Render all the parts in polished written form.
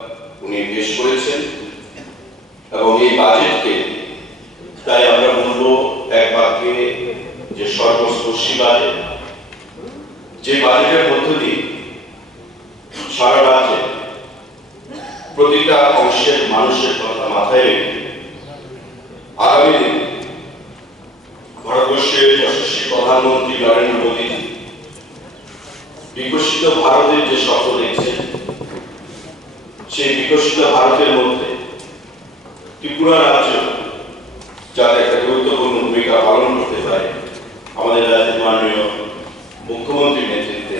উনি পেশ করেছেন এবং এই বাজেটকে তাই আমরা বলবো এক বাক্যে যে সর্বস্পর্শী বাজেট, যে বাজেটের মধ্য দিয়ে সারা রাজ্যে প্রতিটা অংশের মানুষের কথা মাথায় রেখে আগামী দিনে ভারতবর্ষের যশস্বী প্রধানমন্ত্রী নরেন্দ্র মোদী বিকশিত ভারতের যে স্বপ্ন দেখছেন, সেই বিকশিত ভারতের মধ্যে ত্রিপুরা রাজ্য যাতে একটা গুরুত্বপূর্ণ ভূমিকা পালন করতে পারে, আমাদের রাজ্যের মাননীয় মুখ্যমন্ত্রীর নেতৃত্বে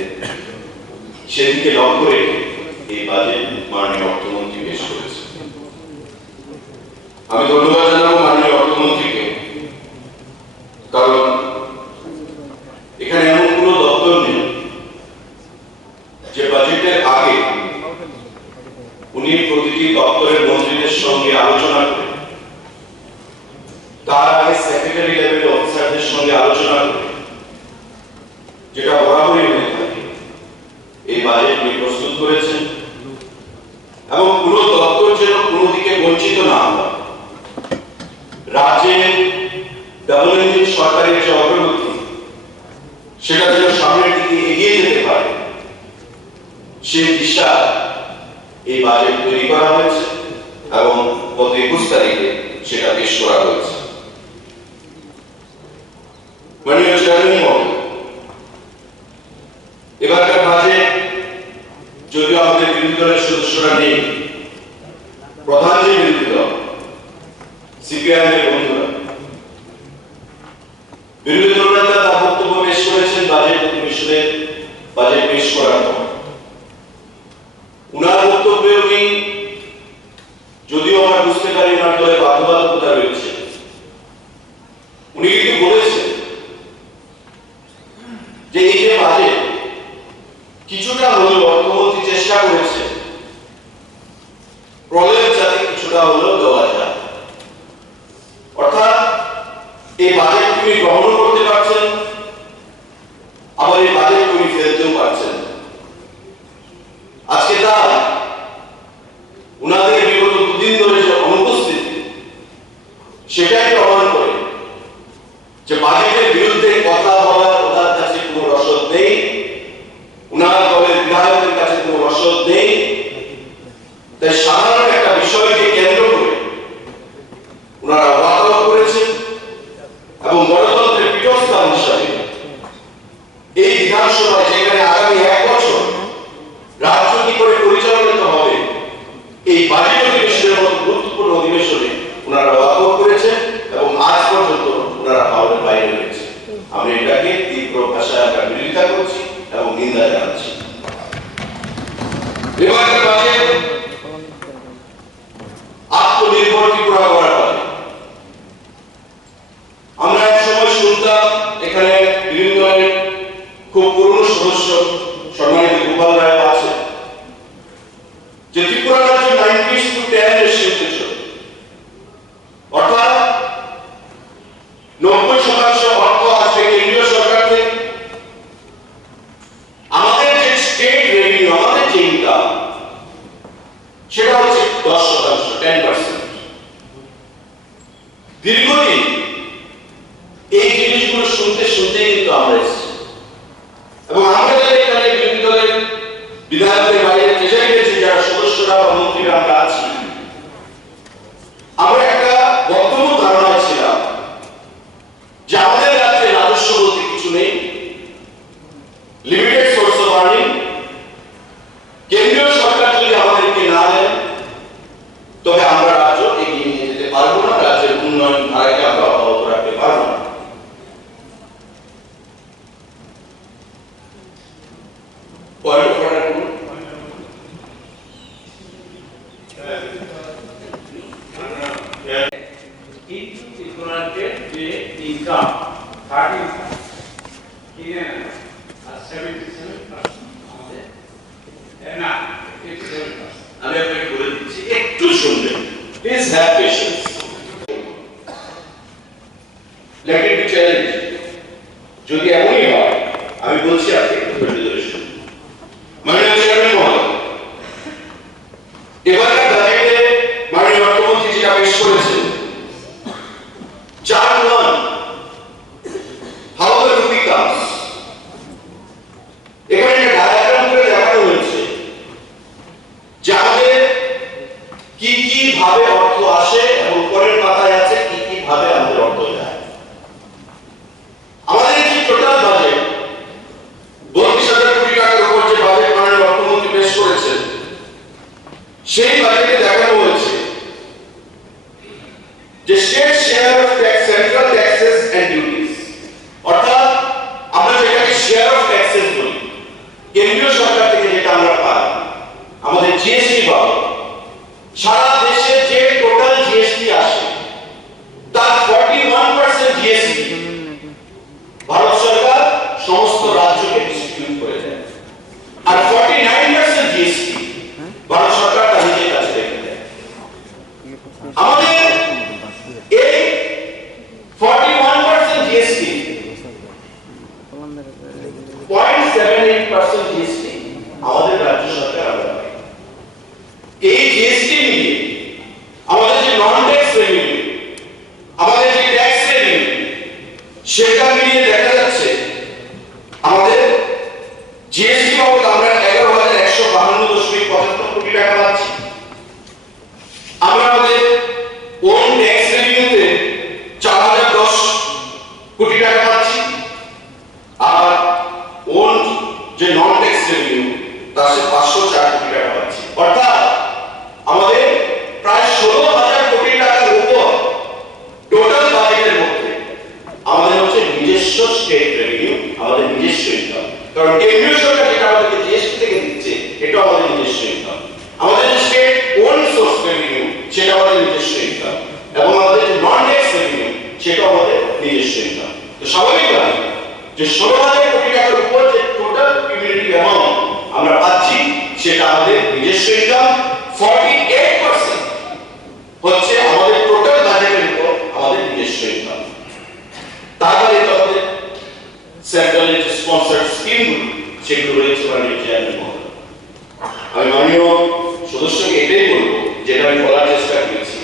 সেদিকে লক্ষ্য রেখে এই বাজেট মাননীয় অর্থমন্ত্রী পেশ করেছে। আমি ধন্যবাদ জানাবো মাননীয় অর্থমন্ত্রীকে, কারণ এখানে এমন কোনো দপ্তর নেই যে বাজেটের আগে উনি প্রতিটি দপ্তরের মন্ত্রীদের সঙ্গে আলোচনা করে, তার আগে সেক্রেটারি লেভেলের অফিসারদের সঙ্গে আলোচনা করে, যেটা বরাবরই হয়ে থাকে, এই বাজেট উনি প্রস্তুত করেছেন এবং কোনো দপ্তর যেন কোনো দিকে বঞ্চিত না হয়। রাজ্যের ডেভেলপমেন্ট সরকারের যে অগ্রগতি, সেটা যেন সামনের দিকে এগিয়ে যেতে পারে, সেই দিশা এই বাজেট তৈরি করা হয়েছে এবং গত 21 তারিখে সেটা পেশ করা হয়েছে। মাননীয় চেয়ারম্যান মহোদয়, এবারকার বাজেট যদিও আমাদের বিরোধী দলের সদস্যরা নেই, প্রধান যে বিরোধী দল সিপিআইএম এর বন্ধুরা, বিরোধী দলনেতা তার বক্তব্য পেশ করেছেন বাজেট অধিবেশনের বাজেট পেশ করার পর। উনার বক্তব্যে উনি, যদিও আমরা বুঝতে পারি ওনার দলে বাধ্যবাধকতা রয়েছে, উনি কিন্তু বলেছেন যে এই যে বাজেট কিছুটা হলেও অর্থমন্ত্রী চেষ্টা করেছে প্রলেপ যাতে কিছুটা হলেও দেওয়া যায়, অর্থাৎ এই বাজেট তিনি গ্রহণ করতে পারছেন, আবার এই বাজেট উনি ফেলতেও পারছেন। আজকে তার উনাদের বিগত দুদিন ধরে যে অনুপস্থিতি, সেটাই প্রমাণ করে যে বাজেটের বিরুদ্ধে কথা বলার ওনার কাছে কোনো রসদ নেই, উনার দলের বিধায়কদের কাছে কোনো রসদ নেই। তাই সাধারণ একটা বিষয়কে কেন্দ্র করে ওনারা ওয়াদা করেছেন এবং গণতন্ত্রের পীঠস্থান হিসাবে এই বিধানসভায়, যেখানে আগামী 1 বছর রাজ্য কি করে পরিচালিত হবে, এই বাজেট অধিবেশনের মতো গুরুত্বপূর্ণ অধিবেশনে ওনারা ওয়াকআউট করেছেন এবং আজ পর্যন্ত ওনারা ভারতের বাইরে রয়েছে। আমি এটাকে তীব্র ভাষায় আমরা বিরোধিতা করছি এবং নিন্দা জানাচ্ছি। এবারের বাজেট আত্মনির্ভর ত্রিপুরা করার বাজেট। আমরা এক সময় শুনতাম, এখানে বিরোধী দলের খুব পুরনো সদস্য সম্মানিত গোপাল রায় আছে, যে ত্রিপুরা রাজ্য 90:10 রেশিও, অর্থাৎ 90% অর্থ আসবে কেন্দ্রীয় সরকার থেকে, আমাদের যে স্টেট রেভিনিউ, আমাদের যে ইনকাম, সেটা হচ্ছে 10%, 10%। দীর্ঘদিন এই জিনিসগুলো শুনতে শুনতে কিন্তু আমরা এসেছি এবং আমরা যারা এখানে বিরোধী দলের বিধায়কদের বাইরে চেষ্টা করেছি, যারা সদস্যরা বা মন্ত্রীরা আমরা আছি, আমরা একটা বদ্ধমূল ধারণায় ছিলাম যে আমাদের রাজ্যে রাজস্ব বলতে কিছু নেই, লিমিটেড সোর্স অফ আর্নিং, কেন্দ্রীয় সরকার যদি আমাদেরকে না দেন তবে আমরা রাজ্য এগিয়ে নিয়ে যেতে পারবো না, রাজ্যের উন্নয়ন ধারাকে আমরা অব্যাহত রাখতে পারবো না। পয়েন্ট অফ অর্ডার করুন। into economic income 13 77%, না 87%। আমি আপনাকে বলে দিচ্ছি, একটু শুনবেন, please have patience, let it be challenge. যদি এমনই হয়, আমি বলছি আপনি একটু ধৈর্য ধরে শুনুন। মাননীয় চেয়ারম্যান মহোদয়, এবারের বাজেটে মাননীয় অর্থমন্ত্রী যেটা পেশ করেছেন, chart 1, how the rupee comes. এখানে ডায়াগ্রাম করে দেখানো হয়েছে যে আমাদের কি কি ভাবে অর্থ আসে এবং পরের পাতায় আছে কি কি ভাবে আমাদের অর্থ যায়। আমাদের যে টোটাল বাজেট 32,000 কোটি টাকার উপর যে বাজেট মাননীয় অর্থমন্ত্রী পেশ করেছেন, সেই বাজেটে দেখানো হয়েছে যে state share of tax, central taxes and duties, অর্থাৎ আমরা যেটাকে শেয়ার অফ ট্যাক্সেস বলি, কেন্দ্রীয় সরকার থেকে যেটা আমরা পাই, আমাদের জিএসটি বাবদ সারা দেশে যে টোটাল জিএসটি আসে তার 41% জিএসটি ভারত সরকার সমস্ত রাজ্যকে ডিস্ট্রিবিউট করে দেয়, আর 49% জিএসটি ভারত সরকার তার নিজের কাছে রেখে দেয়। আমাদের এই 41% জিএসটি 0.78% জিএসটি আমাদের রাজ্য সরকার আমরা পাই। এই জিএসটি নিয়ে আমাদের যে নন ট্যাক্স রেভিনিউ, আমাদের যে ট্যাক্স রেভিনিউ, সেটা মিলিয়ে দেখা যাচ্ছে আমাদের জিএসটি বাবদ আমরা 11,152.75 কোটি টাকা পাচ্ছি। আমরা আমাদের ওন ট্যাক্স রেভিনিউতে 4,010 কোটি টাকা পাচ্ছি, আর ওন যে নন ট্যাক্স রেভিনিউ তার 504 কোটি টাকা পাচ্ছি। অর্থাৎ আমাদের প্রায় 16,000 কোটি টাকার উপর টোটাল বাজেটের মধ্যে আমাদের হচ্ছে নিজস্ব স্টেট রেভিনিউ, আমাদের নিজস্ব ইনকাম। কারণ কেন্দ্রীয় সরকার যেটা আমাদেরকে জিএসটি থেকে দিচ্ছে, এটা আমাদের নিজস্ব ইনকাম। আমাদের যে স্টেট ওন সোর্স রেভিনিউ, সেটা আমাদের নিজস্ব ইনকাম, এবং আমাদের যে নন ট্যাক্স রেভিনিউ, সেটা আমাদের নিজস্ব ইনকাম। তো স্বাভাবিকভাবে যে 16,000 কোটি টাকার উপর যে টোটাল কিউমুলেটিভ অ্যামাউন্ট আমরা পাচ্ছি, সেটা আমাদের নিজস্ব ইনকাম। 48% হচ্ছে আমাদের টোটাল বাজেটের উপর আমাদের নিজস্ব ইনকাম। তারপরে তো আমাদের সেন্ট্রালের যে স্পন্সর্ড স্কিমগুলো, সেগুলো রয়েছে মাননীয় চেয়ারম্যান মহোদয়। আমি মাননীয় সদস্যকে এটাই বলবো, যেটা আমি বলার চেষ্টা করেছি,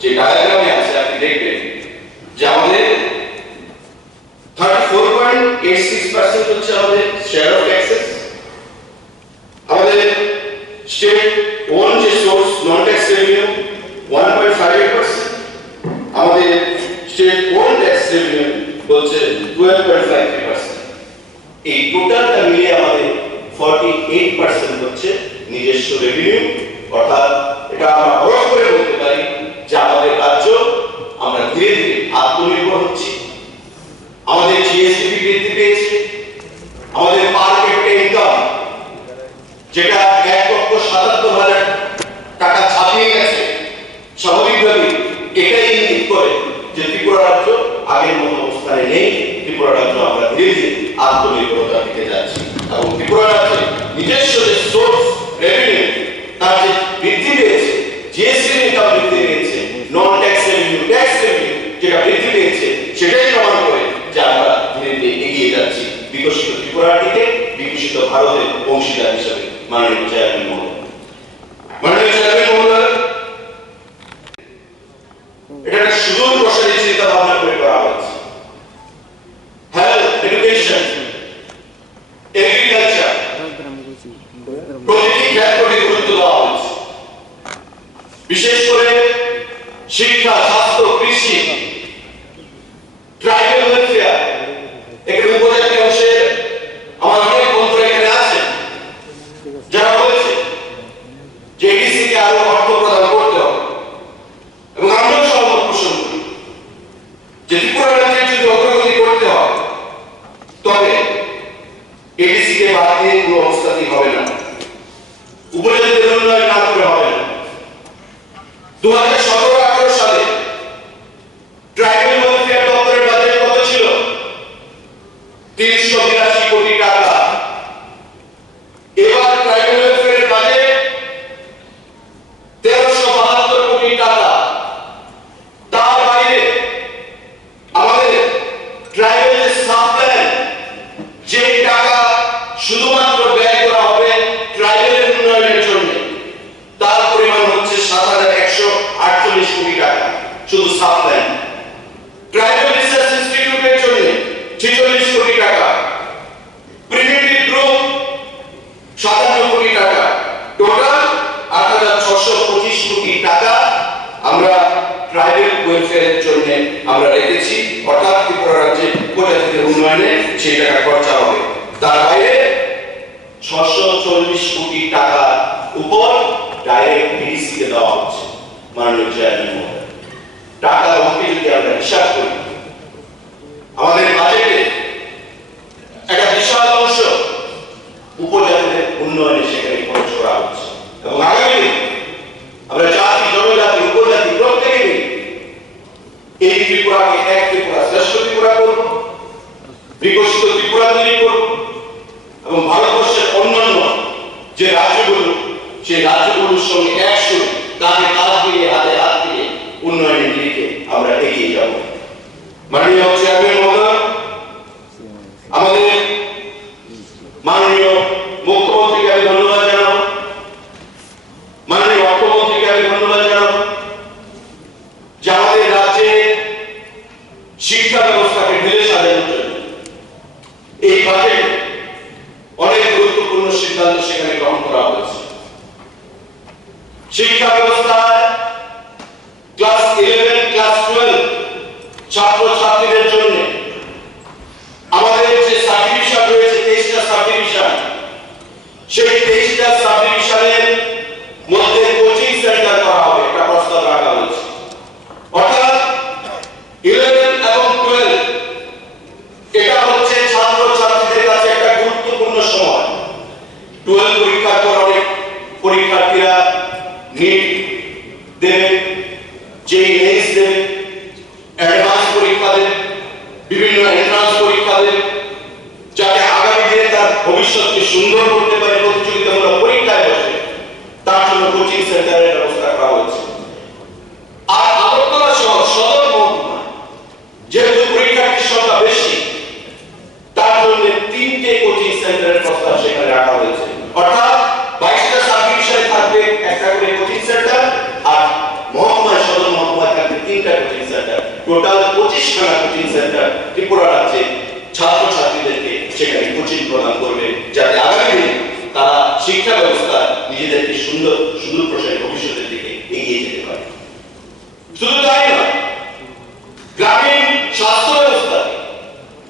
যে ডায়াগ্রামে আছে আপনি দেখবেন যে আমাদের 34.86% হচ্ছে আমাদের শেয়ার অফ ট্যাক্সেস, আমাদের স্টেট ওন যে সোর্স নন ট্যাক্স রেভিনিউ 1.58%, আমাদের স্টেট ওন ট্যাক্স রেভিনিউ হচ্ছে 12.53%। এই টোটালটা মিলিয়ে আমাদের 48% হচ্ছে নিজস্ব রেভিনিউ। অর্থাৎ এটা আমরা বড় করে বলতে পারি যে আমাদের রাজ্য আমরা ধীরে ধীরে আত্মনির্ভর হচ্ছি। আমাদের জিএসটি বৃদ্ধি পেয়েছে, আমাদের পার ক্যাপিটা ইনকাম যেটা 1,77,000 টাকা ছাপিয়ে গেছে, স্বাভাবিকভাবে এটাই ইঙ্গিত করে যে ত্রিপুরা রাজ্য আগের মতো অবস্থানে নেই। ত্রিপুরা রাজ্য আমরা ধীরে ধীরে আত্মনির্ভরতার দিকে যাচ্ছি, এবং ত্রিপুরা রাজ্যে নিজস্ব যে সোর্স রেভিনিউ তার যে বৃদ্ধি পেয়েছে, জিএসটি ইনকাম বৃদ্ধি পেয়েছে, নন ট্যাক্স রেভিনিউ, ট্যাক্স রেভিনিউ যেটা বৃদ্ধি পেয়েছে, সেটাই প্রমাণ করে যে আমরা ধীরে ধীরে এগিয়ে যাচ্ছি বিকশিত ত্রিপুরার দিকে, বিকশিত ভারতের অংশীদার হিসেবে। মাননীয় চেয়ারম্যান মহোদয়, মাননীয় চেয়ারম্যান মহোদয়, এটা একটা সুদূর প্রসারী চিন্তা ভাবনা করে করা হয়েছে। হেলথ, এডুকেশন, এগ্রিকালচার, প্রতিটি ক্ষেত্রে গুরুত্ব দেওয়া হয়েছে। বিশেষ করে শিক্ষা, স্বাস্থ্য, কৃষি, ট্রাইবাল ওয়েলফেয়ার, এখানে উপজাতি অংশের আমার অনেক বন্ধুরা এখানে আছে যারা বলেছে যে এডিসি কে আরো অর্থ প্রদান করতে হবে, এবং আমরাও সহমত পোষণ করি যে ত্রিপুরা রাজ্যের যদি অগ্রগতি করতে হয়, তবে এডিসি কে বাদ দিয়ে কোনো অবস্থাতেই হবে না, উপজাতিদের উন্নয়ন না করে হবে না। 2017-18 সালে ট্রাইবাল ওয়েলফেয়ার দপ্তরের বাজেট কত ছিল? 382 কোটি টাকা। এবার ট্রাইবাল ওয়েলফেয়ারের বাজেট 1372 কোটি টাকা। তার বাইরে আমাদের ট্রাইবাল সাব প্ল্যান, যে টাকা শুধুমাত্র ব্যয় করা হবে ট্রাইবালের উন্নয়নের জন্য, তার পরিমাণ শুধু সাপ্লাই। ট্রাইবাল রিসার্চ ইনস্টিটিউটের জন্য 46 কোটি টাকা, প্রিমিটিভ গ্রুপ 57 কোটি টাকা, টোটাল 8625 কোটি টাকা আমরা ট্রাইবাল ওয়েলফেয়ারের জন্য আমরা রেখেছি। অর্থাৎ ত্রিপুরা রাজ্যে উপজাতিদের উন্নয়নে সেই টাকা খরচা হবে। তার বাইরে 640 কোটি টাকা উপর ডাইরেক্ট ডিসি কে দেওয়া হচ্ছে। মাননীয় চেয়ারম্যান মহোদয়, টাকা অঙ্কে যদি আমরা হিসাব করি, আমাদের বাজেটে একটা বিশাল অংশ উপজাতিদের উন্নয়নে সেখানে খরচ করা হচ্ছে। এবং আগামী দিনে আমরা জাতি, জনজাতি, উপজাতি প্রত্যেকে এই ত্রিপুরাকে এক ত্রিপুরা, শ্রেষ্ঠ ত্রিপুরা করব, বিকশিত ত্রিপুরা তৈরি করব এবং ভারতবর্ষের অন্যান্য যে রাজ্যগুলো, সেই রাজ্যগুলোর সঙ্গে একসঙ্গে কাঁধে কাঁধ দিয়ে, হাতে হাত দিয়ে উন্নয়নের দিকে আমরা এগিয়ে যাব। মাননীয় চেয়ারম্যান মহোদয়, আমাদের মাননীয় মুখ্যমন্ত্রীকে আমি ধন্যবাদ জানাবো, মাননীয় অর্থমন্ত্রীকে আমি ধন্যবাদ জানাবো যে আমাদের রাজ্যে শিক্ষা ব্যবস্থাকে ঢেলে সাজানোর জন্য এই বাজেটে অনেক গুরুত্বপূর্ণ সিদ্ধান্ত সেখানে গ্রহণ করা হয়েছে। শিক্ষা ব্যবস্থায় ক্লাস 11, ক্লাস 12 ছাত্র ছাত্রীদের জন্য আমাদের যে সাব ডিভিশন রয়েছে, 23টা সাব ডিভিশন, সেই 23টা সাব ডিভিশনের মধ্যে কোচিং সেন্টার করা হবে, একটা প্রস্তাব রাখা হয়েছে। অর্থাৎ 11 এবং 12 এটা হচ্ছে ছাত্র ছাত্রীদের কাছে একটা গুরুত্বপূর্ণ সময়। 12 পরীক্ষার পর অনেক পরীক্ষার্থীরা নিট দেবে, জেইএস দেবে, অ্যাডভান্স পরীক্ষা দেবে, বিভিন্ন এন্ট্রান্স পরীক্ষা দেবে, যাতে আগামী দিনে তার ভবিষ্যৎকে সুন্দর করতে পারে প্রতিযোগিতামূলক পরীক্ষায় বসে, তার জন্য কোচিং সেন্টারের ব্যবস্থা করা হয়েছে। আর আগরতলা শহর সদর মহকুমায় যেহেতু পরীক্ষার্থীর সংখ্যা বেশি, তার জন্য 3টে কোচিং সেন্টারের প্রস্তাব সেখানে রাখা হয়েছে। অর্থাৎ 22টা সাব ডিভিশনে থাকবে একটা করে কোচিং সেন্টার, আর মহকুমায়, সদর মহকুমায় থাকবে 3টা কোচিং সেন্টার। টোটাল 25খানা কোচিং সেন্টার ত্রিপুরা রাজ্যে ছাত্র ছাত্রীদেরকে সেখানে কোচিং প্রদান করবে, যাতে আগামী দিনে তারা শিক্ষা ব্যবস্থা নিজেদেরকে সুদূর প্রসারী ভবিষ্যতের দিকে এগিয়ে যেতে পারে। শুধু তাই নয়, গ্রামীণ স্বাস্থ্য ব্যবস্থা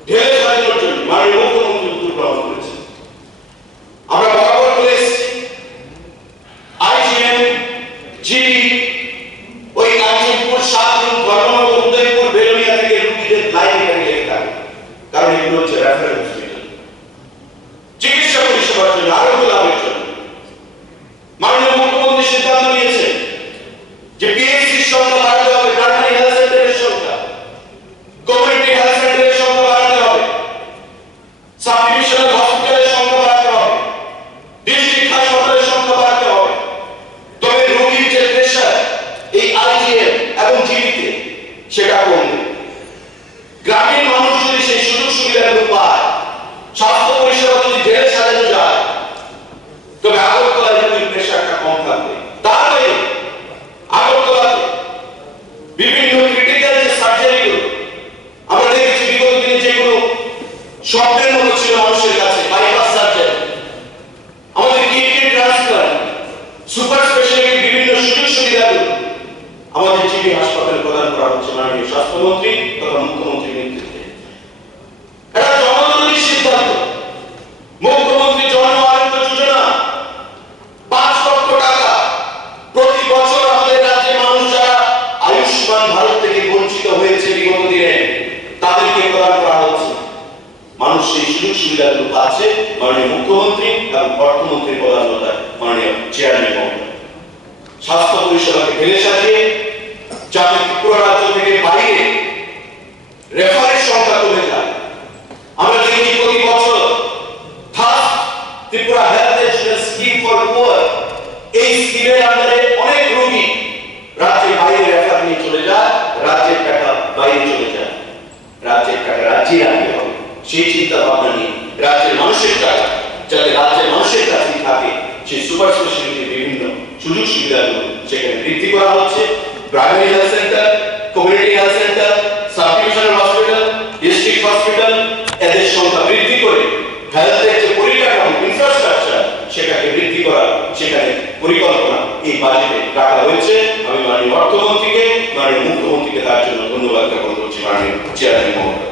ঢেলে সাজানোর জন্য মাননীয় মুখ্যমন্ত্রী উদ্যোগ গ্রহণ করেছেন। আমরা বরাবর বলে এসেছি, আইজিএম, জিবি, ওই কাঞ্চনপুর, সাতদিন, ধর্মনগর, উদয়পুর, বেলোনিয়া থেকে রোগীদের লাইন লেগে থাকে, কারণ এগুলো হচ্ছে রেফারেল হসপিটাল। চিকিৎসা পরিষেবার জন্য, আরোগ্য লাভের জন্য মাননীয় মুখ্যমন্ত্রী সিদ্ধান্ত নিয়েছেন যে পিএইচসির সংখ্যা বাড়াতে হবে, প্রাইমারি হেলথ সেন্টারের সংখ্যা, কমিউনিটি হেলথ সেন্টারের সংখ্যা বাড়াতে হবে, সাব ডিভিশনাল হসপিটালের সংখ্যা বাড়াতে হবে, ডিস্ট্রিক্ট হাসপাতালের সংখ্যা বাড়াতে হবে। তবে রোগীর যে প্রেশার এই আইজিএম এবং জিবিতে সেটা কমবে। গ্রামীণ মানুষ যদি সেই সুযোগ সুবিধাগুলো পায়, স্বাস্থ্য পরিষেবা যদি ঢেলে সাজানো যায়, তবে আগরতলায় রোগীর প্রেশারটা কম থাকবে। তার বাইরে আগরতলাতে বিভিন্ন ক্রিটিক্যাল যে সার্জারিগুলো আমরা দেখেছি বিগত দিনে, যেগুলো স্বপ্নের মতো ছিল মানুষের কাছে, বাইপাস সার্জারি, আমাদের কিডনি ট্রান্সপ্লান্ট, সুপার স্পেশালিটি বিভিন্ন সুযোগ সুবিধাগুলো আমাদের জিবি হাসপাতালে প্রদান করা হচ্ছে মাননীয় স্বাস্থ্যমন্ত্রী তথা মুখ্যমন্ত্রীর নেতৃত্বে। এটা জনগণের সিদ্ধান্ত। মুখ্যমন্ত্রী জন আরোগ্য যোজনা 5 লক্ষ টাকা প্রতি বছর আমাদের রাজ্যের মানুষ যারা আয়ুষ্মান ভারত থেকে বঞ্চিত হয়েছে বিগত দিনে, তাদেরকে প্রদান করা হচ্ছে। মানুষ সেই সুযোগ সুবিধাগুলো পাচ্ছে মাননীয় মুখ্যমন্ত্রী এবং অর্থমন্ত্রীর প্রধানতায় মাননীয় চেয়ারম্যান মহোদয়। স্বাস্থ্য পরিষেবাকে ঢেলে সাজিয়ে যাতে ত্রিপুরা রাজ্য থেকে বাইরে রেফারের সংখ্যা কমে যায়। আমরা দেখি প্রতি বছর first Tripura health insurance scheme for poor, এই স্কিমের আন্ডারে অনেক রোগী রাজ্যের বাইরে রেফার নিয়ে চলে যায়, রাজ্যের টাকা বাইরে চলে যায়, রাজ্যের টাকা রাজ্যে রাখতে হবে। সেই চিন্তা ভাবনা নিয়ে রাজ্যের মানুষের টাকা যাতে রাজ্যের মানুষের কাছেই থাকে, সেই সুপার স্পেশালিটি বিভিন্ন সুযোগ সুবিধাগুলো সেখানে বৃদ্ধি করা হচ্ছে। Primary health centre community health centre, sub divisional hospital, district hospital এদের সংখ্যা বৃদ্ধি করে হেলথের যে পরিকাঠামো ইনফ্রাস্ট্রাকচার সেটাকে বৃদ্ধি করা, সেখানে পরিকল্পনা এই বাজেটে রাখা হয়েছে। আমি মাননীয় অর্থমন্ত্রীকে, মাননীয় মুখ্যমন্ত্রীকে তার জন্য ধন্যবাদ জ্ঞাপন করছি। মাননীয় চেয়ারম্যান মহোদয়,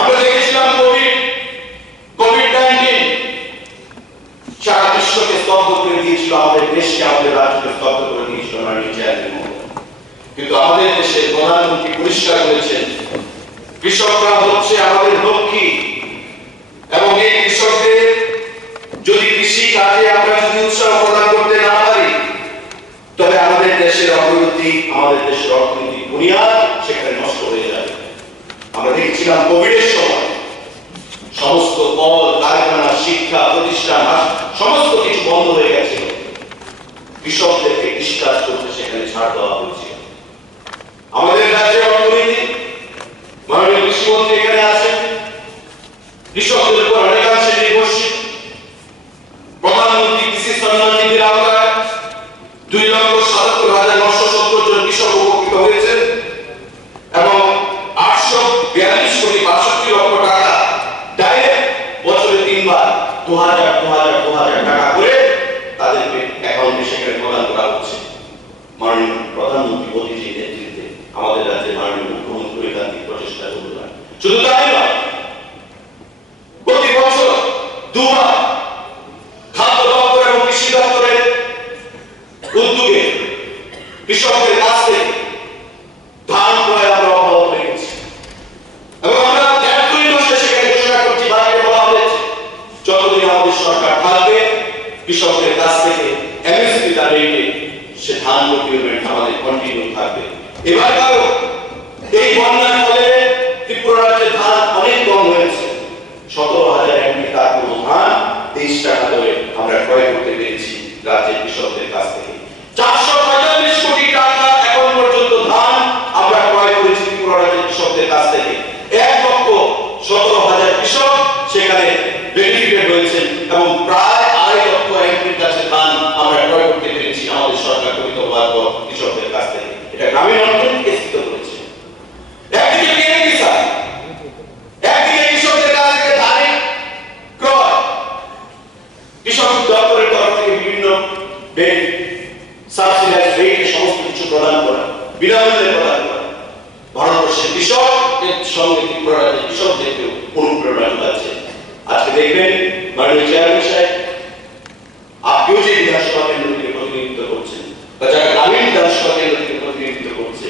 আমরা দেখেছিলাম কোভিড-19 সারা বিশ্বকে স্তব্ধ করে দিয়েছিল, আমাদের দেশকে, আমাদের রাজ্যকে স্তব্ধ করে দিয়েছিল মাননীয় চেয়ারম্যান মহোদয়। কিন্তু আমাদের দেশের প্রধানমন্ত্রী পরিষ্কার করেছেন কৃষকরা হচ্ছে আমাদের লক্ষ্মী, এবং এই কৃষকদের যদি কৃষি কাজে আমরা যদি উৎসাহ প্রদান করতে না পারি, তবে আমাদের দেশের অগ্রগতি, আমাদের দেশের অর্থনৈতিক বুনিয়াদ সেখানে নষ্ট হয়ে যাবে। আমরা দেখছিলাম কোভিডের সময় সমস্ত কল কারখানা, শিক্ষা প্রতিষ্ঠান, সমস্ত কিছু বন্ধ হয়ে গেছিল। কৃষকদেরকে কৃষিকাজ করতে সেখানে ছাড় দেওয়া হয়েছিল। আমাদের রাজ্যের অর্থনীতি, মাননীয় কৃষিমন্ত্রী এখানে আছেন, কৃষকদের উপর অনেকাংশে নির্ভরশীল। প্রধানমন্ত্রী কৃষি সম্মান নিধির আওতায় 2,77,970 জন কৃষক উপকৃত হয়েছেন এবং 842 কোটি 62 লক্ষ টাকা ডাইরেক্ট বছরে 3 বার 2,000 টাকা করে তাদেরকে অ্যাকাউন্টে সেখানে প্রদান করা হচ্ছে। মাননীয় প্রধানমন্ত্রী মোদীজির নেতৃত্বে আমাদের রাজ্যের মাননীয় মুখ্যমন্ত্রী ঐকান্তিক প্রচেষ্টা করলেন। শুধু তাই নয়, প্রতি বছর 2 বার খাদ্য দপ্তর এবং কৃষি দপ্তরের উদ্যোগে কৃষকদের কাছ থেকে ধান ক্রয় আমরা অব্যাহত রেখেছি এবং আমরা 1.5 মাসে সেখানে ঘোষণা করছি, বাজেটে বলা হয়েছে যতদিন আমাদের সরকার থাকবে কৃষকদের কাছ থেকে এমএসপি তার রেটে সে ধান প্রকিউরমেন্ট আমাদের কন্টিনিউ থাকবে। এবার কারো এই বন্যার ফলে ত্রিপুরা রাজ্যে ধান অনেক কম হয়েছে। 17,000 এমপি তার কোনো ধান 23 টাকা দরে আমরা ক্রয় করতে পেরেছি রাজ্যের কৃষকদের কাছ থেকে। 445 কোটি টাকা এখন পর্যন্ত ধান আমরা ক্রয় করেছি ত্রিপুরা রাজ্যের কৃষকদের কাছ থেকে। 1,17,000 কৃষক সেখানে বেনিফিটেড হয়েছে এবং প্রায় 2.5 লক্ষ এমপির কাছে ধান আমরা ক্রয় করতে পেরেছি আমাদের সরকার গঠিত হওয়ার পর কৃষকদের কাছ থেকে। এটা গ্রামীণ অর্থনীতিকে স্থিত করেছে। একদিকে বিএনপি কিষান, একদিকে কৃষকদের কাছ থেকে ধানের ক্রয়, কৃষক দপ্তরের তরফ থেকে বিভিন্ন সাবসিডাইজ রেটে সমস্ত কিছু প্রদান করা, বিনামূল্যে প্রদান করা। ভারতবর্ষের কৃষকের সঙ্গে ত্রিপুরা রাজ্যের কৃষকদেরকে অনুপ্রেরণা যোগাচ্ছে। আজকে দেখবেন মাননীয় চেয়ারম্যান সাহেব, আপনিও যে বিধানসভা কেন্দ্র থেকে প্রতিনিধিত্ব করছেন বা যারা গ্রামীণ বিধানসভা কেন্দ্র থেকে প্রতিনিধিত্ব করছে,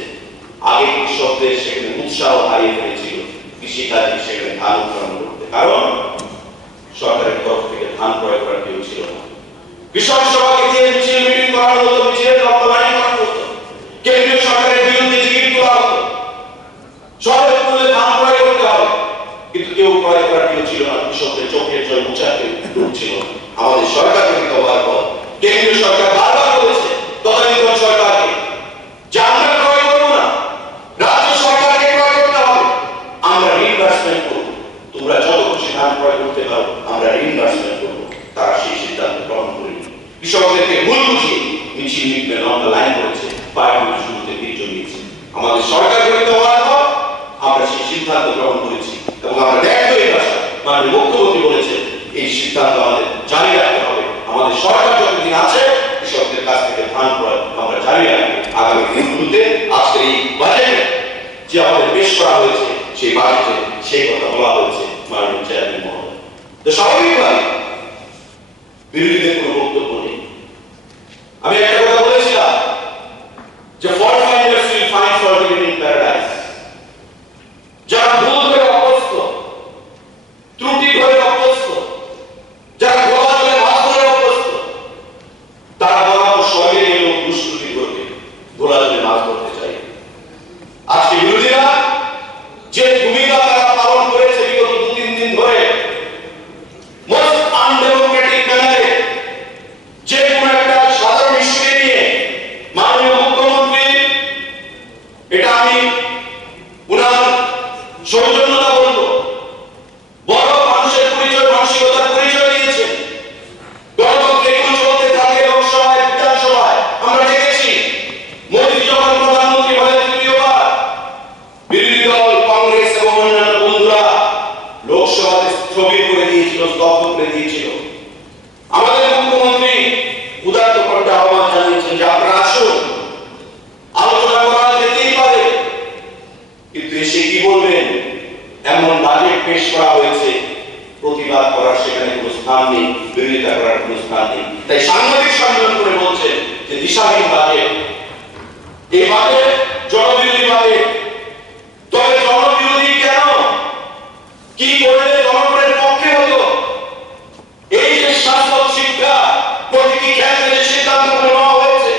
আগে কৃষকদের সেখানে উৎসাহ হারিয়ে ফেলেছিল কৃষিকাজে সেখানে ধান উৎপাদন করতে, কারণ সরকারের তরফ থেকে ধান ক্রয় করার কেউ ছিল না। কৃষক সভাকে দিয়ে মিছিল মিটিং করানো হতো, মিছিলের রক্তবাণী করানো হতো, কেন্দ্রীয় সরকারের বিরুদ্ধে জিগির তোলা হতো, সরকার বলে ধান ক্রয় করতে হবে, কিন্তু কেউ ক্রয় করার কেউ ছিল না। কৃষকদের চোখের জল মুছাতে ঢুকছিল। আমাদের সরকার গঠিত হওয়ার পর কেন্দ্রীয় সরকার বারবার বলেছে তদানীন্তন সরকারকে যে আমরা ক্রয় করবো না, রাজ্য সরকারকে ক্রয় করতে হবে, আমরা রিইনভেস্টমেন্ট করবো, তোমরা যত খুশি ধান ক্রয় করতে পারো, আমরা রিইনভেস্টমেন্ট করবো। তারা সেই সিদ্ধান্ত গ্রহণ করেনি, কৃষকদেরকে ভুল বুঝিয়ে মিছিল মিটবে লম্বা লাইন করেছে, পার্টি শুরুতে বীর জমিয়েছে। আমাদের সরকার গঠিত হওয়ার পর আমরা সেই সিদ্ধান্ত গ্রহণ করেছি এবং আমরা দেখো এই ভাষা মাননীয় মুখ্যমন্ত্রী বলেছেন এই সিদ্ধান্ত আমাদের জারি রাখতে হবে। আমাদের সরকার যতদিন আছে কৃষকদের কাছ থেকে ধান ক্রয় আমরা জারি রাখবো। আগামী দিনগুলোতে আজকের এই বাজেটে যে আমাদের পেশ করা হয়েছে সেই বাজেটে সেই কথা বলা হয়েছে মাননীয় চেয়ারম্যান মহোদয়। তো স্বাভাবিকভাবে বিরোধীদের কোনো বক্তব্য নেই। আমি একটা কথা বলেছিলাম যে for finders will find forgiven in paradise. যারা ভুল করে অভ্যস্ত, ত্রুটি করে অভ্যস্ত, যারা গোলা জলে মাছ ধরে অভ্যস্ত, তারা বরাবর সঙ্গে গেলেও দুষ্কৃতি করবে, গোলা জলে মাছ ধরতে চাই। আজকে বিরোধীরা যে ভূমিকা তারা পালন করেছে বিগত 2-3 দিন ধরে, মোস্ট আনডেমোক্রেটিক ম্যানারে সাংবাদিক সম্মেলন করে বলছেন যে দিশাহীন বাজেট, এই বাজেট জনবিরোধী বাজেট। তবে জনবিরোধী কেন? কি করলে জনগণের পক্ষে হতো? এই যে স্বাস্থ্য শিক্ষা প্রতিটি ক্ষেত্রে সিদ্ধান্তগুলো নেওয়া হয়েছে,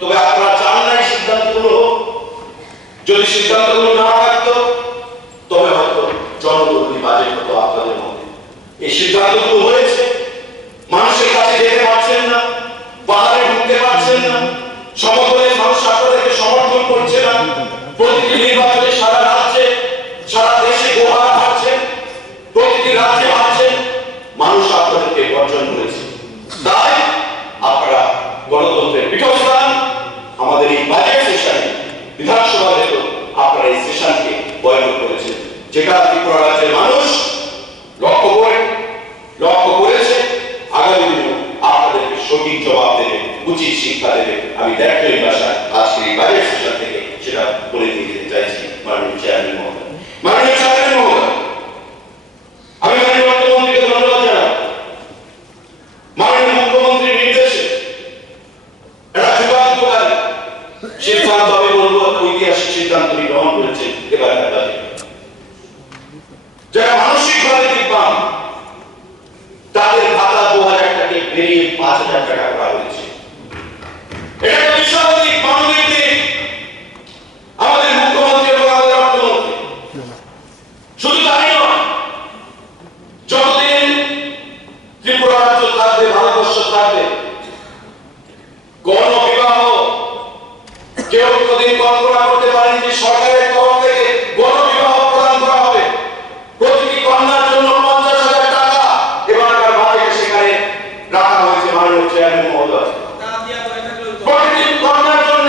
তবে আপনারা চান না এই সিদ্ধান্তগুলো হোক। যদি সিদ্ধান্তগুলো না থাকতো তবে হয়তো জনবিরোধী বাজেট হতো আপনাদের মধ্যে। এই সিদ্ধান্তগুলো হয়েছে, মানুষের কাছে যেতে পারছেন না, পাহাড়ে ঢুকতে পারছেন না, সমতলের মানুষ আপনাদেরকে সমর্থন করছে না। প্রতিটি নির্বাচনে সারা রাজ্যে সারা দেশে গোহারা হারছেন, প্রতিটি রাজ্যে হারছেন, মানুষ আপনাদেরকে বর্জন করেছে। তাই আপনারা গণতন্ত্রের পীঠস্থান আমাদের এই বাজেট সেশনে বিধানসভা যেত আপনারা এই সেশনকে বয়কট করেছেন, যেটা ত্রিপুরা রাজ্যের মানুষ লক্ষ্য করেছে। আগামী দিনে আপনাদেরকে সঠিক জবাব দেবে, উচিত শিক্ষা দেবে। আমি দেখতেই ভাষায় আজকে এই বাজেট সেশন থেকে সেটা বলে দিয়ে যেতে চাইছি মাননীয় চেয়ারম্যান মহোদয়। মাননীয় চেয়ারম্যান মহোদয়, আমি মাননীয় অর্থমন্ত্রীকে ধন্যবাদ জানাই। মাননীয় মুখ্যমন্ত্রীর নির্দেশে একটা যুগান্তকারী সিদ্ধান্ত, আমি বলবো ঐতিহাসিক সিদ্ধান্ত গ্রহণ করেছেন এবারকার বাজেট। যারা মানসিকভাবে দিব্যাঙ্গ তাদের ভাতা 2000 টাকা বেরিয়ে 5000 টাকা করা হয়েছে। এটা একটা বিশ্বব্যাপী মানবিক দিক আমাদের মুখ্যমন্ত্রী এবং আমাদের অর্থমন্ত্রী। শুধু তাই নয়, যতদিন ত্রিপুরা রাজ্য থাকবে, ভারতবর্ষ থাকবে, গণবিবাহ কেউ কোনদিন কল্পনা করতে পারেনি যে সরকারের তরফ থেকে গণবিবাহ প্রদান করা হবে। প্রতিটি কন্যার জন্য 50,000 টাকা এবারকার বাজেটে সেখানে রাখা হয়েছে মাননীয় চেয়ারম্যান মহোদয়। প্রতিটি কন্যার জন্য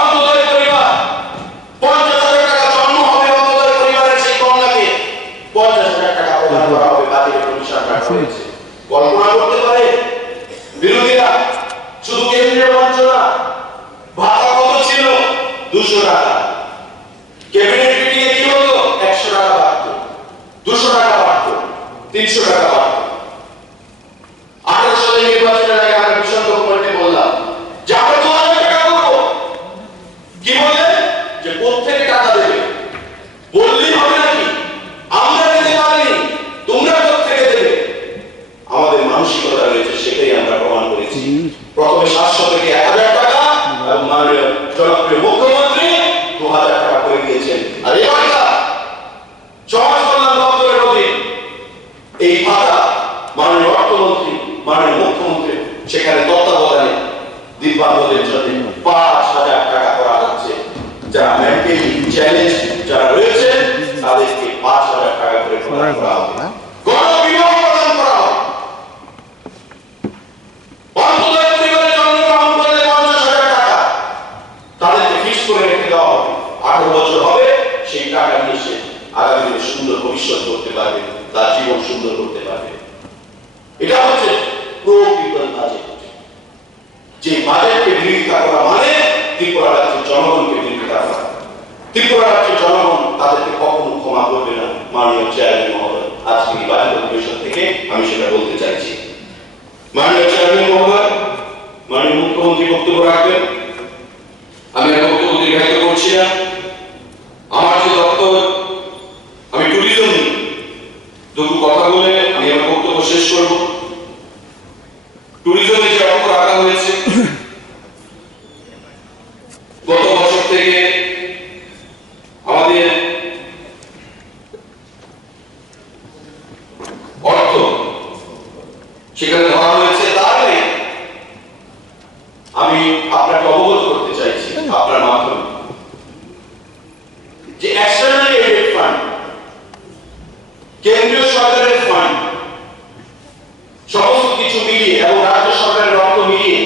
অন্তোদয় পরিবার 50,000 টাকা জন্ম হবে, অন্তোদয় পরিবারের সেই কন্যাকে 50,000 টাকা প্রদান করা হবে, বাজেটে প্রতিষ্ঠান রাখা হয়েছে। কল্পনা করতে পারে বিরোধীরা? শুধু কেন্দ্রীয় বঞ্চনা, ভাতা কত ছিল? 200 টাকা। ক্যাবিনেট মিটিংয়ে কি হলো? 100 টাকা বাড়তো, 200 টাকা বাড়তো, 300 টাকা বাড়তো। 18 সালে নির্বাচনের আগে আমরা ভীষণ ডকুমেন্টে বললাম যে আমরা 2000 টাকা করবো। কি বলে? যে কোত্থেকে টাকা দেবে বললেই হবে নাকি? আমরা দিতে পারিনি, তোমরা কোত্থেকে দেবে? আমাদের মানসিকতা রয়েছে, সেটাই আমরা প্রমাণ করেছি। প্রথমে 700 থেকে 1000 টাকা এবং মাননীয় জনপ্রিয় মুখ্যমন্ত্রী 2000 টাকা করে দিয়েছেন। আর এবারটা সমাজ কল্যাণ দপ্তরের অধীন এই ভাতা মাননীয় অর্থমন্ত্রী, মাননীয় মুখ্যমন্ত্রী সেখানে তত্ত্বাবধানে দিব্যাঙ্গদের জন্য 5,000 টাকা করা হচ্ছে। যারা মেন্টালি চ্যালেঞ্জ যারা রয়েছে তাদেরকে 5,000 টাকা করে প্রদান করা হবে। গণবিবাহ প্রদান করা হবে। অন্তোদয় পরিবারের জন্য গ্রহণ করলে 50,000 টাকা তাদেরকে ফিক্স করে রেখে দেওয়া হবে। 18 বছর হবে, সেই টাকা নিয়ে সে আগামী দিনে সুন্দর ভবিষ্যৎ করতে পারবে, তার জীবন সুন্দর করতে পারবে। এটা হচ্ছে প্রো পিপল বাজেট। যে বাজেটকে বিরোধিতা করা মানে ত্রিপুরা রাজ্যের জনগণকে বিরোধিতা করা। ত্রিপুরা রাজ্যের জনগণ তাদেরকে কখনো ক্ষমা করবে না। মাননীয় চেয়ারম্যান মহোদয়, আজকে এই বাজেট অধিবেশন থেকে আমি সেটা বলতে চাইছি। মাননীয় চেয়ারম্যান মহোদয়, মাননীয় মুখ্যমন্ত্রী বক্তব্য রাখবেন। আমি আর বক্তব্য দীর্ঘায়িত করছি না। আমার যে দপ্তর, আমি ট্যুরিজম নিয়ে দুটো কথা বলে আমি আমার বক্তব্য শেষ করব। ট্যুরিজমে যে অর্থ রাখা হয়েছে, গত বছর থেকে আমাদের অর্থ সেখানে ধরা হয়েছে। তার আগে আমি আপনাকে অবগত করতে চাইছি আপনার মাধ্যমে যে এক্সটার্নালি এডেড ফান্ড, কেন্দ্রীয় সরকারের ফান্ড, সমস্ত কিছু মিলিয়ে এবং রাজ্য সরকারের অর্থ মিলিয়ে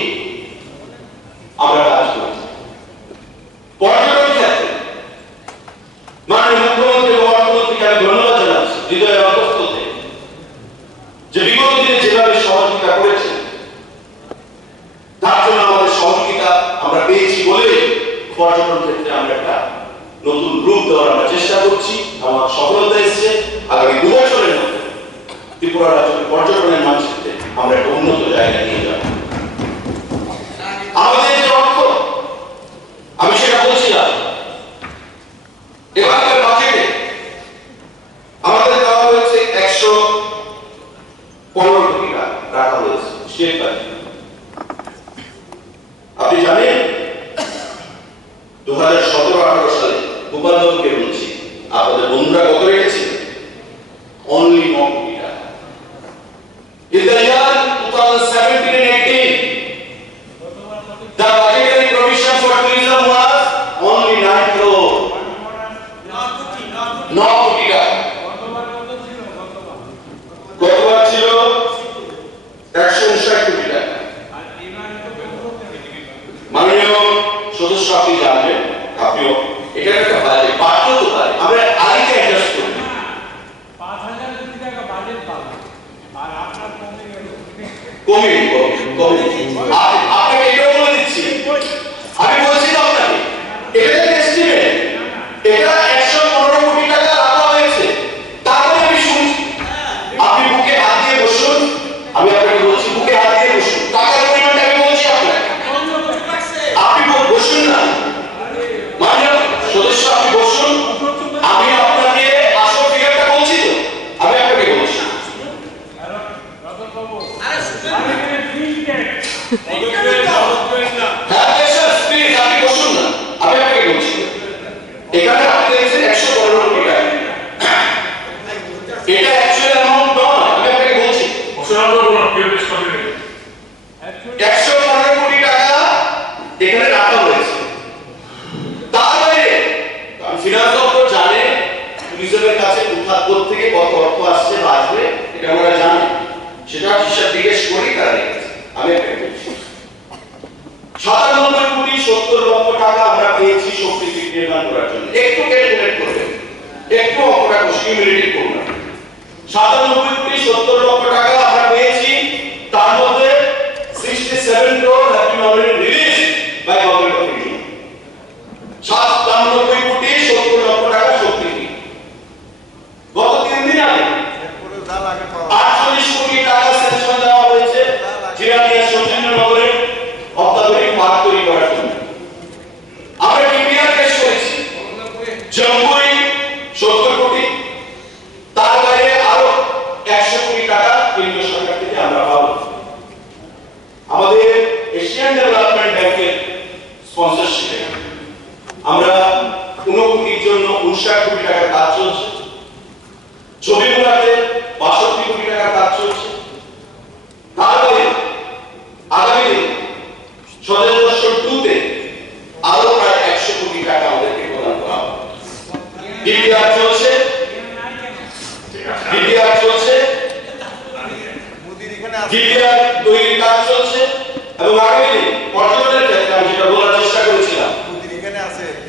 আমরা কাজ করছি। পর্যটন ক্ষেত্রে মাননীয় মুখ্যমন্ত্রী এবং অর্থমন্ত্রীকে আমি ধন্যবাদ জানাচ্ছি হৃদয়ের অন্তঃস্থল থেকে, যে বিগত দিনে যেভাবে সহযোগিতা করেছেন তার জন্য আমাদের সহযোগিতা আমরা পেয়েছি বলে পর্যটন ক্ষেত্রে আমরা একটা নতুন রূপ দেওয়ার আমরা চেষ্টা করছি। আমার সফলতা এসেছে। আগামী 2 বছরের মধ্যে ত্রিপুরা রাজ্যের পর্যটনের মানচিত্রে আমরা একটা উন্নত জায়গায় নিয়ে যাব। গোপালবাবুকে বলছি, আপনাদের বন্ধুরা কত রেখেছে? অনলি 9 কোটি টাকা। In the year 2017 and 18, the budgetary provision for tourism was only 9 crore. 9 কোটি টাকা। গতবার ছিল 159 কোটি টাকা। মাননীয় সদস্য, আপনি জানবেন, আপনিও এটা একটা বাজেট বাড়তে তো পারে, আমরা আগে অ্যাডজাস্ট করি। 5000 কোটি টাকা বাজেট পাবো আর আপনার কমে আপনাকে এটাও বলে দিচ্ছি, আমি বলছি তো আপনাকে, এটা এস্টিমেট, এটা 115 কোটি টাকা রাখা হয়েছে। তারপরে আমি শুনছি, আপনি বুকে হাত দিয়ে বসুন, আমি আপনাকে বলছি বুকে হাত দিয়ে বসুন, টাকার পরিমাণটা আমি বলছি আপনাকে, আপনি বসুন না মাননীয় সদস্য, আপনি বসুন, আমি আপনাকে আসল ফিগারটা বলছি তো, আমি আপনাকে বলছি। হ্যাঁ পেশেন্স প্লিজ, আপনি বসুন না, আমি আপনাকে বলছি, এখানে আপনি দেখছেন 115 কোটি টাকা, এটা অ্যাকচুয়াল অ্যামাউন্ট নয়, আমি আপনাকে বলছি 115 কোটি টাকা এখানে রাখা হয়েছে। তার বাইরে ফিনান্স দপ্তর জানে ট্যুরিজমের কাছে কোথা থেকে কত অর্থ আসছে বা আসবে, এটা আমরা জানি, সেটা হিসাব জিজ্ঞেস করি তারা রেখেছে। আমি একটা বলছি 97 কোটি 70 লক্ষ টাকা আমরা পেয়েছি শক্তিপীঠ নির্মাণ করার জন্য। একটু ক্যালকুলেট করবেন, একটু অঙ্কটা কিউমুলেটিভ করুন। 97 কোটি 70 লক্ষ টাকা আমরা পেয়েছি, তার মধ্যে 67 crore have been already released by government of India. 97 কোটি 70 লক্ষ টাকা শক্তিপীঠ। গত 3 দিন আগে 48 কোটি টাকা সেকশন দেওয়া হয়েছে জিরানিয়া সৌজন্যনগরে অত্যাধুনিক পার্ক তৈরি করার জন্য। আমরা ডিপিআর পেশ করেছি জম্বুই 70 কোটি, তার বাইরে আরো 100 কোটি টাকা কেন্দ্র সরকার থেকে আমরা পাবো। আমাদের এশিয়ান ডেভেলপমেন্ট ব্যাংকের স্পন্সরশিপে আমরা 15 কোটির জন্য 59 কোটি টাকার কাজ চলছে। ছবিমুলাতে 62 কোটি টাকার কাজ চলছে। তার বাইরে আগামী দিনে স্বদেশ দর্শন 2-তে আরো প্রায় 100 কোটি টাকা আমাদেরকে প্রদান করা হবে। ডিপিআর চলছে, ডিপিআর তৈরির কাজ চলছে, এবং আগামী দিনে পর্যটনের ক্ষেত্রে আমি যেটা বলার চেষ্টা করেছিলাম,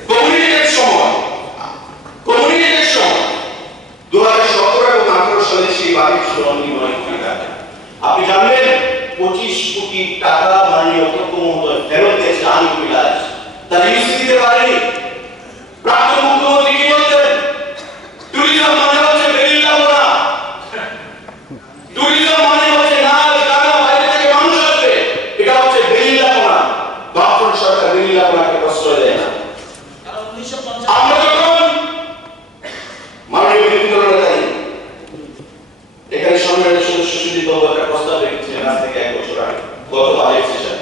কমিউনিটির সময় 2017 এবং 18 সালে সেই বাজেট ছিল 9 কোটি টাকা। আপনি জানবেন 25 কোটি টাকা মাননীয় অধ্যক্ষ মহোদয় ফেরত দিয়েছে আনইউটিলাইজ, তার ইউসি দিতে পারেনি। প্রাক্তন মুখ্যমন্ত্রী কি বলতেন? ট্যুরিজম মানে হচ্ছে বেরিল্লাপনা, ট্যুরিজম মানে হচ্ছে নাচ গানা, বাইরে থেকে মানুষ আসবে, এটা হচ্ছে বেরিল্লাপনা। বামফ্রন্ট সরকার বেরিল্লাপনাকে প্রশ্রয় দেয় না। আমরা যখন মাননীয় বিরোধী এখানে সম্মেলনের সদস্য সুদীপ বাবু একটা প্রস্তাব রেখেছিলেন আজ থেকে 1 বছর আগে, গত বাজেট সেশন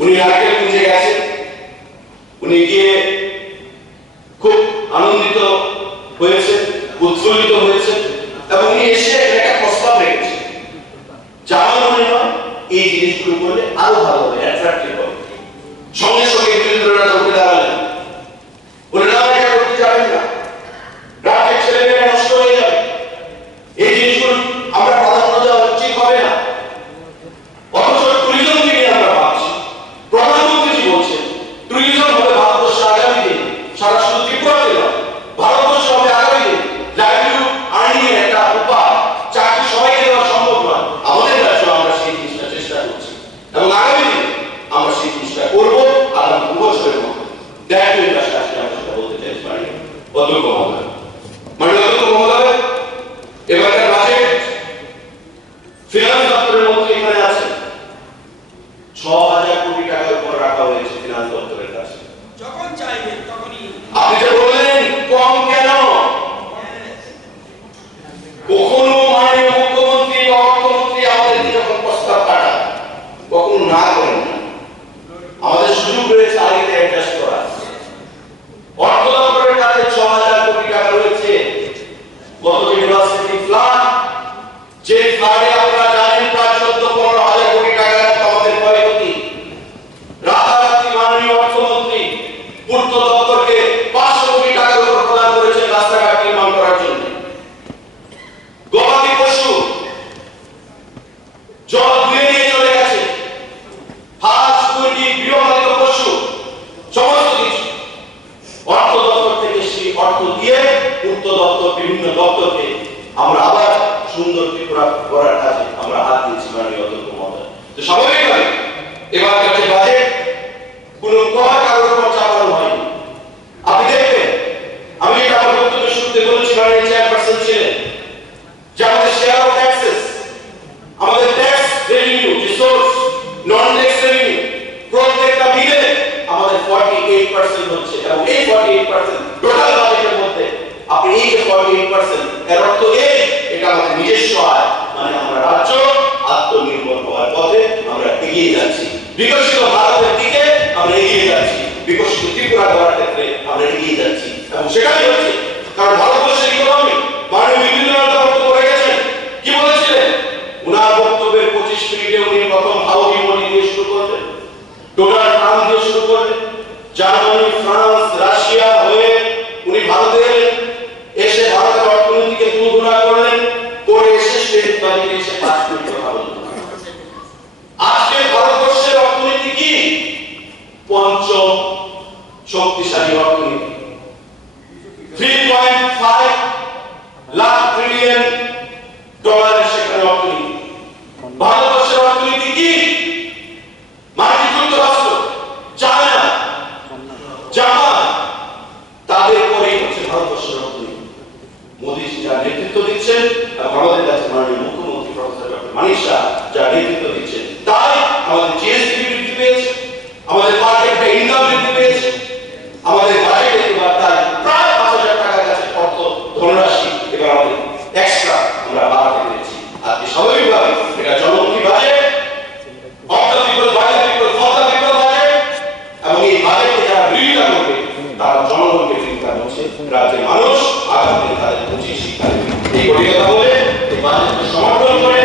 উনি নারকেল কুঞ্জে গেছেন, উনি গিয়ে খুব আনন্দিত হয়েছে, উৎফুল্লিত হয়েছে, এবং উনি এসে একটা প্রস্তাব রেখেছেন, যা আমার মনে হয় এই জিনিসগুলো করলে আরো ভালো হবে, অ্যাট্রাক্টিভ হবে। সঙ্গে সঙ্গে বিরোধী দলরা উঠে দাঁড়ালেন, বলে না এটা করতে যাবেন না, রাজ্যের ছেলেমেয়েরা নষ্ট হয়ে যাবে, এই জিনিসগুলো আমরা প্রাধান্য দেওয়া উচিত হবে না। অথচ ট্যুরিজমকে নিয়ে আমরা ভাবছি, প্রধানমন্ত্রী বলছেন ট্যুরিজম হবে ভারতবর্ষের আগামী দিন, সারা শুধু ত্রিপুরাতে নয়, ভারতবর্ষ হবে আগামী দিন লাইভলিহুড আর্নিং এর একটা উপায়, চাকরি সবাইকে দেওয়া সম্ভব নয়। আমাদের রাজ্যে আমরা সেই জিনিসটা চেষ্টা করছি, এবং আগামী দিনে আমরা সেই জিনিসটা করবো। আগামী 2 বছরের মধ্যে দেখবেন রাষ্ট্র আসলে আমরা সেটা বলতে চাইছি। অধ্যক্ষ মহোদয়, অধ্যক্ষ মহোদয়, এবারকার বাজেট ফিনান্স দপ্তরের মন্ত্রী এখানে আছে, 6000 কোটি টাকার উপর রাখা হয়েছে ফিনান্স দপ্তরের কাছে। যখন চাইবেন তখনই আপনি যে বললেন কম কেন, কখনো মাননীয় মুখ্যমন্ত্রী বা অর্থমন্ত্রী আমাদের যখন প্রস্তাব পাঠান কখনো না করেন না, আমাদের সুযোগ রয়েছে আগে অ্যাডজাস্ট করা। অর্থ দপ্তর এবার যে বাজেট কোনো কর কারোর উপর চাপানো হয়নি। আপনি দেখবেন, আমি যেটা আমার বক্তব্য শুরুতে বলেছি, মাননীয় চেয়ারপারসন ছিলেন, যে আমাদের শেয়ার অফ ট্যাক্সেস, আমাদের ট্যাক্স রেভিনিউ, রিসোর্স, নন ট্যাক্স রেভিনিউ প্রত্যেকটা মিলে আমাদের 48% হচ্ছে, এবং এই 48% টোটাল বাজেটের মধ্যে আপনি এই যে 48% এর অর্থ এই এটা আমাদের নিজস্ব আয়, মানে আমরা রাজ্য আত্মনির্ভর হওয়ার পথে আমরা এগিয়ে যাচ্ছি, বিকশিত ভারতের দিকে আমরা এগিয়ে যাচ্ছি, বিকশিত ত্রিপুরা গড়ার ক্ষেত্রে আমরা এগিয়ে যাচ্ছি, এবং সেটাই হচ্ছে। কারণ ভারতবর্ষের ইকোনমি মাননীয় বিদ্যুৎ বক্তব্য রেখেছেন, কি বলেছিলেন? উনার বক্তব্যের 25 মিনিটে উনি প্রথম হাউডি মোদি দিয়ে শুরু করলেন, ডোনাল্ড ট্রাম্প দিয়ে শুরু করলেন, জার্মানি, ফ্রান্স, রাশিয়া হয়ে উনি ভারতে এলেন, এসে ভারতের অর্থনীতিকে তুলনা করলেন, করে এসে স্টেট বাজেটে এসে 5 মিনিট কথা বললেন। আজকে ভারতবর্ষের অর্থনীতি কি? পঞ্চম শক্তিশালী অর্থনীতি, 3.5 লাখ ট্রিলিয়ন ডলারের সেখানে অর্থনীতি। ভারতবর্ষের অর্থনীতি কি? মার্কিন যুক্তরাষ্ট্র, চায়না, জাপান, তাদের পরেই হচ্ছে ভারতবর্ষের অর্থনীতি। মোদীজি যার নেতৃত্ব দিচ্ছেন, এবং আমাদের কাছে মাননীয় মুখ্যমন্ত্রী প্রফেসর ডক্টর মানিক শাহ যার নেতৃত্ব দিচ্ছেন, তাই আমাদের জিএসটি বৃদ্ধি পেয়েছে, আমাদের পার ক্যাপিটা ইনকাম বৃদ্ধি পেয়েছে, আমাদের বাজেটে এবার তাই প্রায় 5,000 টাকার কাছে অর্থ ধনরাশি এবার আমাদের এক্সট্রা আমরা বাড়াতে পেরেছি। আর স্বাভাবিকভাবে এটা জনমুখী বাজেট, অর্থনৈতিক বাজেট, ফলদায়ক বাজেট, এবং এই বাজেটকে যারা বিরোধিতা করবে তারা জনগণকে চিন্তা করছে, রাজ্যের মানুষ আগামী দিনে তাদের উচিত শিক্ষা দেবে। এই কথা বলে এই বাজেটকে সমর্থন করে